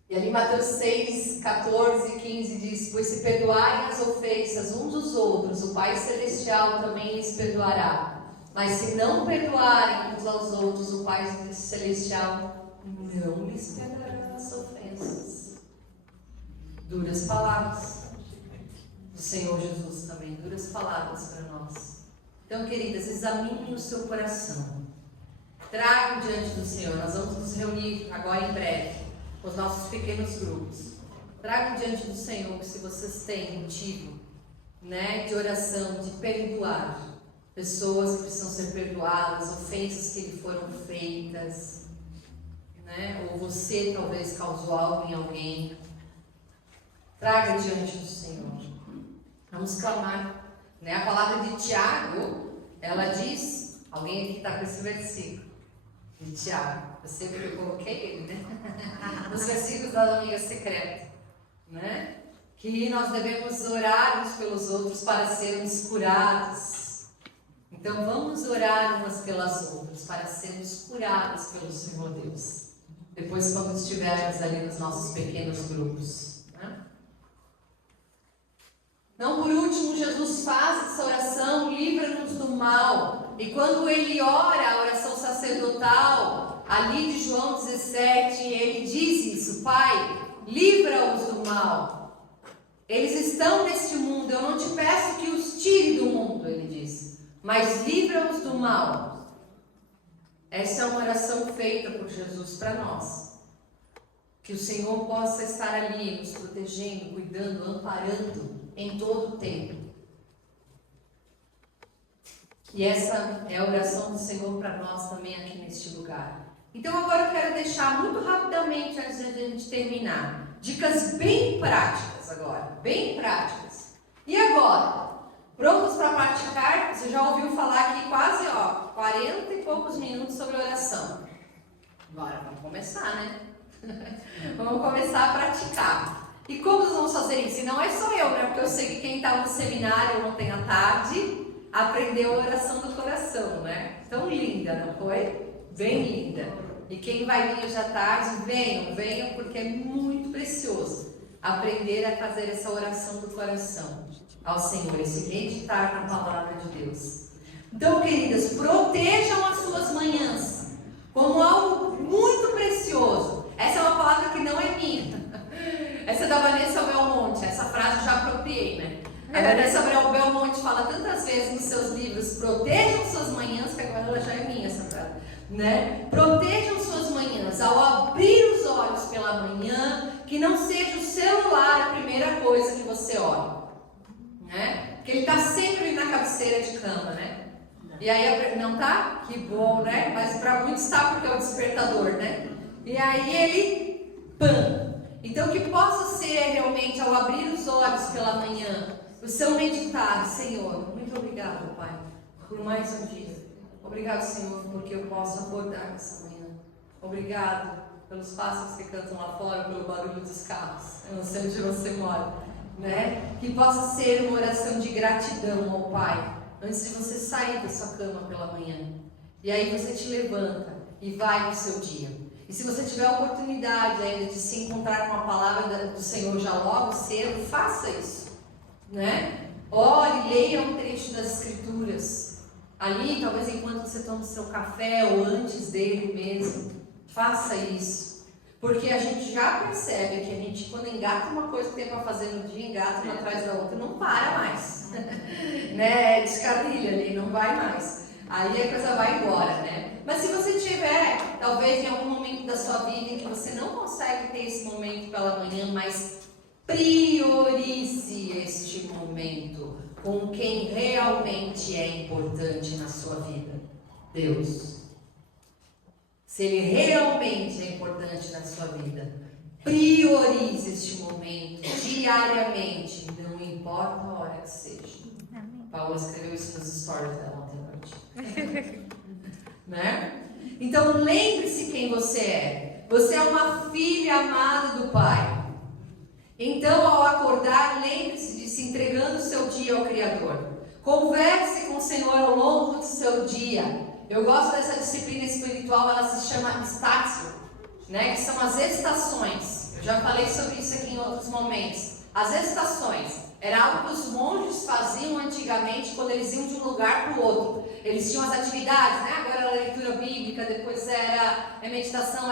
E ali Mateus 6, 14 e 15 diz: pois se perdoarem as ofensas uns dos outros, o Pai Celestial também lhes perdoará. Mas se não perdoarem uns aos outros, o Pai Celestial não lhes perdoará as ofensas. Duras palavras do Senhor Jesus também, duras palavras para nós. Então, queridas, examinem o seu coração. Tragam diante do Senhor. Nós vamos nos reunir agora em breve com os nossos pequenos grupos. Tragam diante do Senhor, se vocês têm motivo, né, de oração, de perdoar pessoas que precisam ser perdoadas, ofensas que lhe foram feitas, né, ou você talvez causou algo em alguém. Traga diante do Senhor. Vamos clamar, né? A palavra de Tiago, ela diz, alguém aqui está com esse versículo de Tiago, eu sempre coloquei ele, né? Nos versículos da amiga secreta, né? Que nós devemos orar uns pelos outros para sermos curados. Então vamos orar umas pelas outras para sermos curados pelo Senhor Deus. Depois, quando estivermos ali nos nossos pequenos grupos, né? Não por último, Jesus faz essa oração, livra-nos do mal. E quando ele ora a oração sacerdotal, ali de João 17, ele diz isso: Pai, livra-os do mal. Eles estão neste mundo, eu não te peço que os tire do mundo, ele diz, mas livra-os do mal. Essa é uma oração feita por Jesus para nós. Que o Senhor possa estar ali nos protegendo, cuidando, amparando em todo o tempo. E essa é a oração do Senhor para nós também aqui neste lugar. Então agora eu quero deixar muito rapidamente, antes de a gente terminar, dicas bem práticas agora, bem práticas. E agora, prontos para praticar? Você já ouviu falar aqui quase 40 e poucos minutos sobre oração. Agora vamos começar, né? Vamos começar a praticar. E como nós vamos fazer isso? E não é só eu, né? Porque eu sei que quem estava no seminário ontem à tarde aprendeu a oração do coração, né? Tão linda, não foi? Bem linda. E quem vai vir hoje à tarde, venham, porque é muito precioso aprender a fazer essa oração do coração ao Senhor, esse meditar na palavra de Deus. Então, queridas, protejam as suas manhãs como algo muito precioso. Essa é uma palavra que não é minha. Essa é da Vanessa Belmonte. Essa frase eu já apropriei, né? A Vanessa Belmonte fala tantas vezes nos seus livros: protejam suas manhãs, que agora ela já é minha essa frase, né? Protejam suas manhãs ao abrir os olhos pela manhã, que não seja o celular a primeira coisa que você olha, né? Porque ele está sempre ali na cabeceira de cama, né? E aí, não tá? Que bom, né? Mas para muitos está, porque é o despertador, né? E aí ele, Então que possa ser realmente, ao abrir os olhos pela manhã, o seu meditar: Senhor, muito obrigado, Pai, por mais um dia. Obrigado, Senhor, porque eu posso acordar nessa manhã. Obrigado pelos pássaros que cantam lá fora, pelo barulho dos carros. Eu não sei onde você mora, né? Que possa ser uma oração de gratidão ao Pai, antes de você sair da sua cama pela manhã. E aí você te levanta e vai no seu dia. E se você tiver a oportunidade ainda de se encontrar com a palavra do Senhor já logo cedo, faça isso, né? Ore, leia um trecho das Escrituras. Ali, talvez enquanto você toma o seu café ou antes dele mesmo, faça isso. Porque a gente já percebe que a gente, quando engata uma coisa que tem para fazer no dia, engata uma atrás da outra, não para mais. Né? Descarrilha ali, não vai mais. Aí a coisa vai embora, né? Mas se você tiver, talvez em algum momento da sua vida em que você não consegue ter esse momento pela manhã, mas priorize este momento com quem realmente é importante na sua vida: Deus. Se Ele realmente é importante na sua vida, priorize este momento diariamente, não importa a hora que seja. Paula escreveu isso nos stories dela ontem à noite. Né? Então lembre-se quem você é. Você é uma filha amada do Pai. Então, ao acordar, lembre-se de se entregando o seu dia ao Criador. Converse com o Senhor ao longo do seu dia. Eu gosto dessa disciplina espiritual, ela se chama Estácio, né? Que são as estações. Eu já falei sobre isso aqui em outros momentos. As estações era algo que os monges faziam antigamente quando eles iam de um lugar para o outro. Eles tinham as atividades, né? Agora era leitura bíblica, depois era meditação,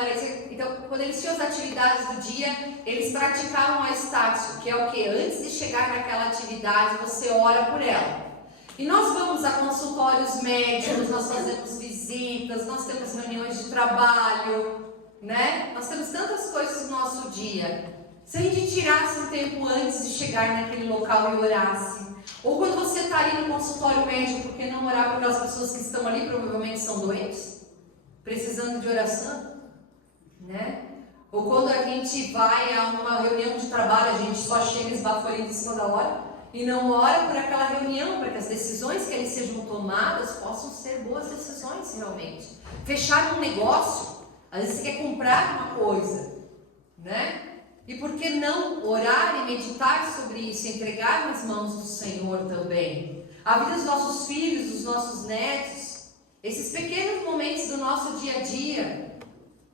então quando eles tinham as atividades do dia, eles praticavam a estácio, que é o que? Antes de chegar naquela atividade, você ora por ela. E nós vamos a consultórios médicos, nós fazemos visitas, nós temos reuniões de trabalho, né? Nós temos tantas coisas no nosso dia. Se a gente tirasse um tempo antes de chegar naquele local e orasse, ou quando você está ali no consultório médico, por que não orar por aquelas pessoas que estão ali, provavelmente são doentes, precisando de oração, né? Ou quando a gente vai a uma reunião de trabalho, a gente só chega esbaforido em cima da hora e não ora por aquela reunião, para que as decisões que ali sejam tomadas possam ser boas decisões realmente. Fechar um negócio, às vezes você quer comprar uma coisa, né? E por que não orar e meditar sobre isso, entregar nas mãos do Senhor também? A vida dos nossos filhos, dos nossos netos, esses pequenos momentos do nosso dia a dia,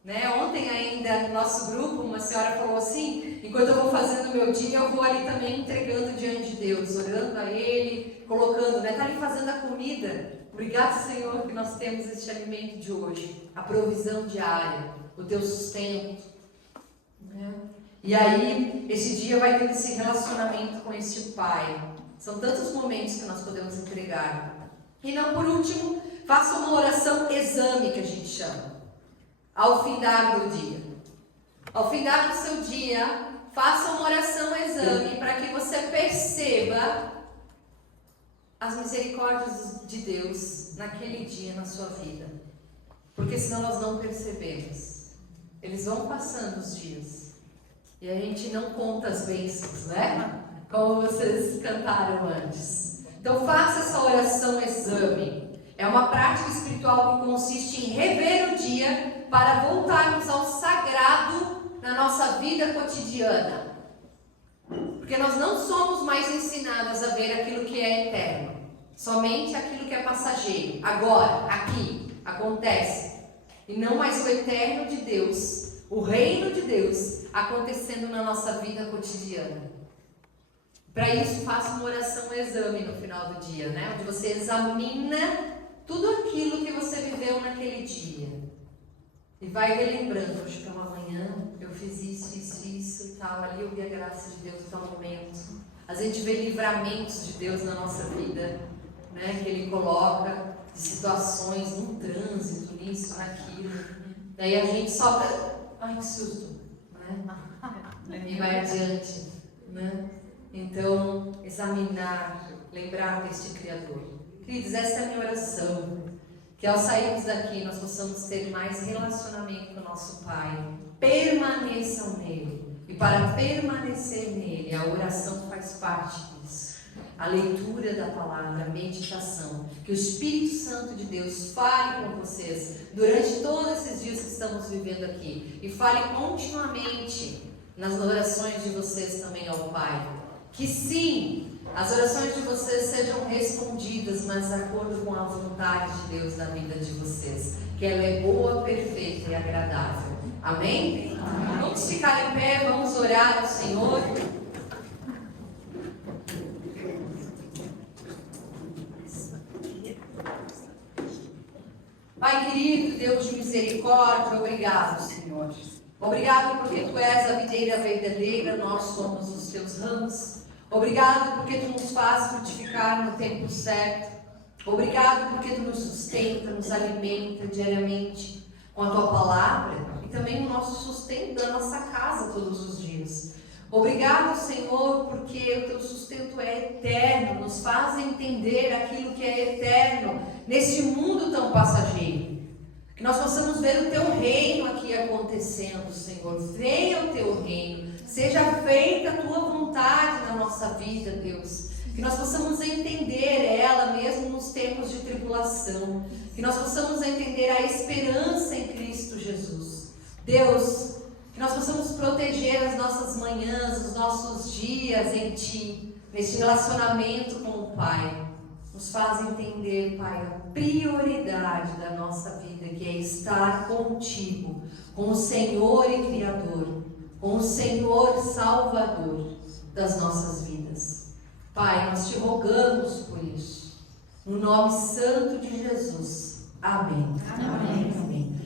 Né? Ontem ainda no nosso grupo, uma senhora falou assim, enquanto eu vou fazendo o meu dia, eu vou ali também entregando diante de Deus, orando a Ele, colocando, né? Tá ali fazendo a comida. Obrigado, Senhor, que nós temos este alimento de hoje, a provisão diária, o Teu sustento. Né? E aí, esse dia vai ter esse relacionamento com este Pai. São tantos momentos que nós podemos entregar. E não por último, faça uma oração exame, que a gente chama. Ao findar do dia. Ao findar do seu dia, faça uma oração exame para que você perceba as misericórdias de Deus naquele dia na sua vida. Porque senão nós não percebemos. Eles vão passando os dias. E a gente não conta as bênçãos, né? Como vocês cantaram antes. Então faça essa oração exame. É uma prática espiritual que consiste em rever o dia para voltarmos ao sagrado na nossa vida cotidiana. Porque nós não somos mais ensinadas a ver aquilo que é eterno, somente aquilo que é passageiro, agora, aqui, acontece. E não mais o eterno de Deus, o reino de Deus acontecendo na nossa vida cotidiana. Para isso, faça uma oração exame no final do dia, né? Onde você examina tudo aquilo que você viveu naquele dia. E vai relembrando, hoje pela manhã eu fiz isso e tal, ali eu vi a graça de Deus em tal momento. A gente vê livramentos de Deus na nossa vida, né? Que Ele coloca de situações, num trânsito, nisso, naquilo. Daí a gente só, ai que susto, né? E vai adiante, né? Então, examinar, lembrar deste Criador. Queridos, essa é a minha oração. Que ao sairmos daqui nós possamos ter mais relacionamento com o nosso Pai. Permaneçam nele. E para permanecer nele, a oração faz parte disso. A leitura da palavra, a meditação. Que o Espírito Santo de Deus fale com vocês durante todos esses dias que estamos vivendo aqui. E fale continuamente nas orações de vocês também ao Pai. Que sim, as orações de vocês sejam respondidas, mas de acordo com a vontade de Deus na vida de vocês. Que ela é boa, perfeita e agradável. Amém? Amém. Vamos ficar em pé, vamos orar ao Senhor. Pai querido, Deus de misericórdia, obrigado, Senhor. Obrigado porque Tu és a videira verdadeira, nós somos os Teus ramos. Obrigado porque Tu nos faz frutificar no tempo certo. Obrigado porque Tu nos sustenta, nos alimenta diariamente com a Tua palavra e também o nosso sustento da nossa casa todos os dias. Obrigado, Senhor, porque o Teu sustento é eterno, nos faz entender aquilo que é eterno neste mundo tão passageiro. Que nós possamos ver o Teu reino aqui acontecendo, Senhor. Venha o Teu reino. Seja feita a Tua vontade na nossa vida, Deus. Que nós possamos entender ela mesmo nos tempos de tribulação. Que nós possamos entender a esperança em Cristo Jesus. Deus, que nós possamos proteger as nossas manhãs, os nossos dias em Ti, neste relacionamento com o Pai. Nos faz entender, Pai, a prioridade da nossa vida, que é estar contigo, com o Senhor e Criador, com o Senhor Salvador das nossas vidas. Pai, nós Te rogamos por isso, no nome santo de Jesus. Amém. Amém. Amém.